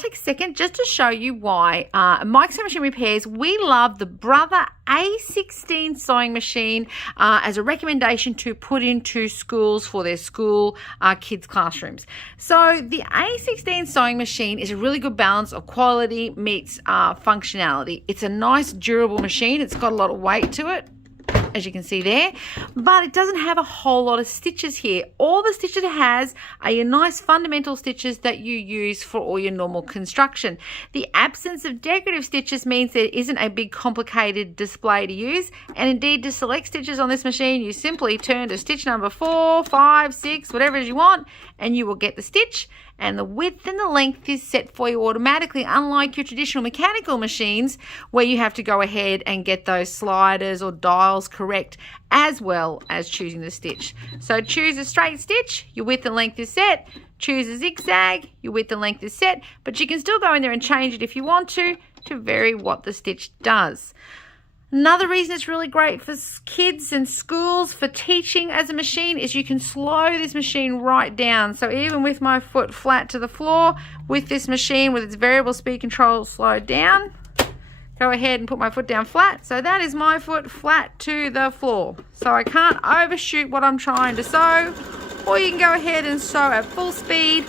to take a second just to show you why Mike Sewing Machine Repairs, we love the Brother A16 sewing machine as a recommendation to put into schools for their school kids' classrooms. So the A16 sewing machine is a really good balance of quality meets functionality. It's a nice durable machine. It's got a lot of weight to it, as you can see there, but it doesn't have a whole lot of stitches here. All the stitches it has are your nice fundamental stitches that you use for all your normal construction. The absence of decorative stitches means there isn't a big complicated display to use, and indeed to select stitches on this machine you simply turn to stitch number 4, 5, 6, whatever it is you want, and you will get the stitch. And the width and the length is set for you automatically, unlike your traditional mechanical machines where you have to go ahead and get those sliders or dials correct, as well as choosing the stitch. So choose a straight stitch, your width and length is set. Choose a zigzag, your width and length is set, but you can still go in there and change it if you want to vary what the stitch does. Another reason it's really great for kids and schools for teaching as a machine is you can slow this machine right down. So even with my foot flat to the floor, with this machine with its variable speed control slowed down, go ahead and put my foot down flat. So that is my foot flat to the floor. So I can't overshoot what I'm trying to sew, or you can go ahead and sew at full speed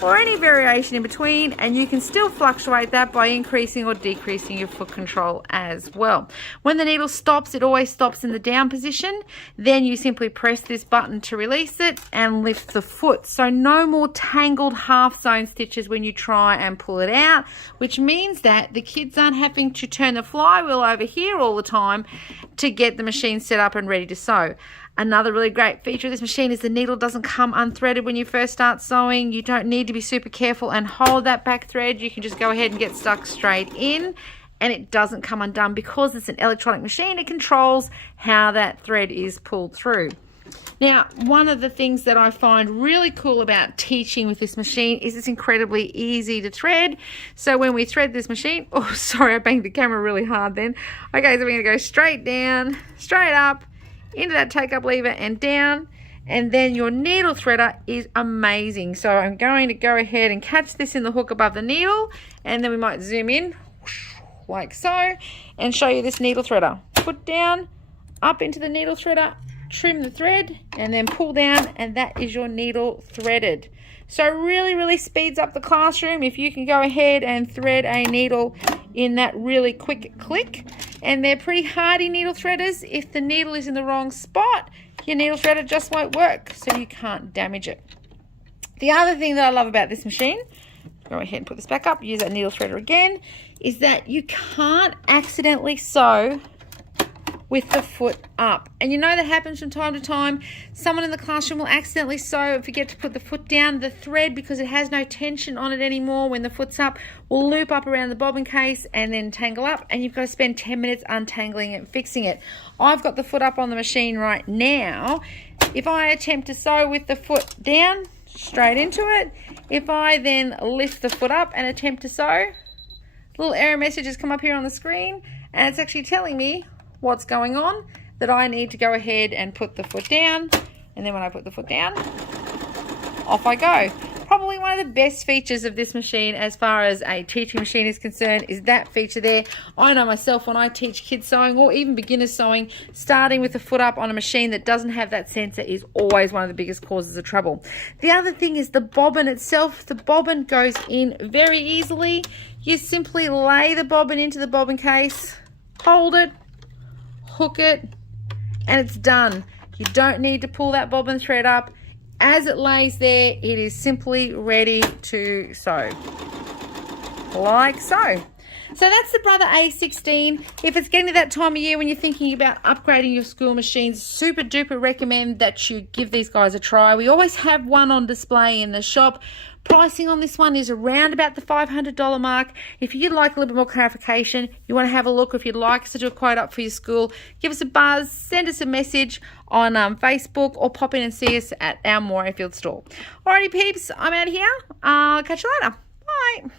or any variation in between, and you can still fluctuate that by increasing or decreasing your foot control as well. When the needle stops, it always stops in the down position. Then you simply press this button to release it and lift the foot. So no more tangled half sewn stitches when you try and pull it out, which means that the kids aren't having to turn the flywheel over here all the time to get the machine set up and ready to sew. Another really great feature of this machine is the needle doesn't come unthreaded when you first start sewing. You don't need to be super careful and hold that back thread. You can just go ahead and get stuck straight in, and it doesn't come undone. Because it's an electronic machine, it controls how that thread is pulled through. Now, one of the things that I find really cool about teaching with this machine is it's incredibly easy to thread. So when we thread this machine, oh, sorry, I banged the camera really hard then. Okay, so we're going to go straight down, straight up, into that take up lever and down, and then your needle threader is amazing. So I'm going to go ahead and catch this in the hook above the needle, and then we might zoom in like so and show you this needle threader. Put down, up into the needle threader, trim the thread, and then pull down, and that is your needle threaded. So really speeds up the classroom if you can go ahead and thread a needle in that really quick click. And they're pretty hardy needle threaders. If the needle is in the wrong spot, your needle threader just won't work, so you can't damage it. The other thing that I love about this machine, go ahead and put this back up, use that needle threader again, is that you can't accidentally sew with the foot up. And you know that happens from time to time. Someone in the classroom will accidentally sew and forget to put the foot down. The thread, because it has no tension on it anymore when the foot's up, will loop up around the bobbin case and then tangle up, and you've got to spend 10 minutes untangling it and fixing it. I've got the foot up on the machine right now. If I attempt to sew with the foot down, straight into it, if I then lift the foot up and attempt to sew, little error message has come up here on the screen, and it's actually telling me what's going on, that I need to go ahead and put the foot down, and then when I put the foot down, off I go. Probably one of the best features of this machine as far as a teaching machine is concerned is that feature there. I know myself when I teach kids sewing or even beginner sewing, starting with the foot up on a machine that doesn't have that sensor is always one of the biggest causes of trouble. The other thing is the bobbin itself. The bobbin goes in very easily. You simply lay the bobbin into the bobbin case, hold it, hook it, and it's done. You don't need to pull that bobbin thread up. As it lays there, it is simply ready to sew, like so. So that's the Brother A16. If it's getting to that time of year when you're thinking about upgrading your school machines, super duper recommend that you give these guys a try. We always have one on display in the shop. Pricing on this one is around about the $500 mark. If you'd like a little bit more clarification, you want to have a look, or if you'd like us to do a quote up for your school, give us a buzz, send us a message on Facebook, or pop in and see us at our Moorfield store. Alrighty peeps, I'm out of here. I'll catch you later. Bye.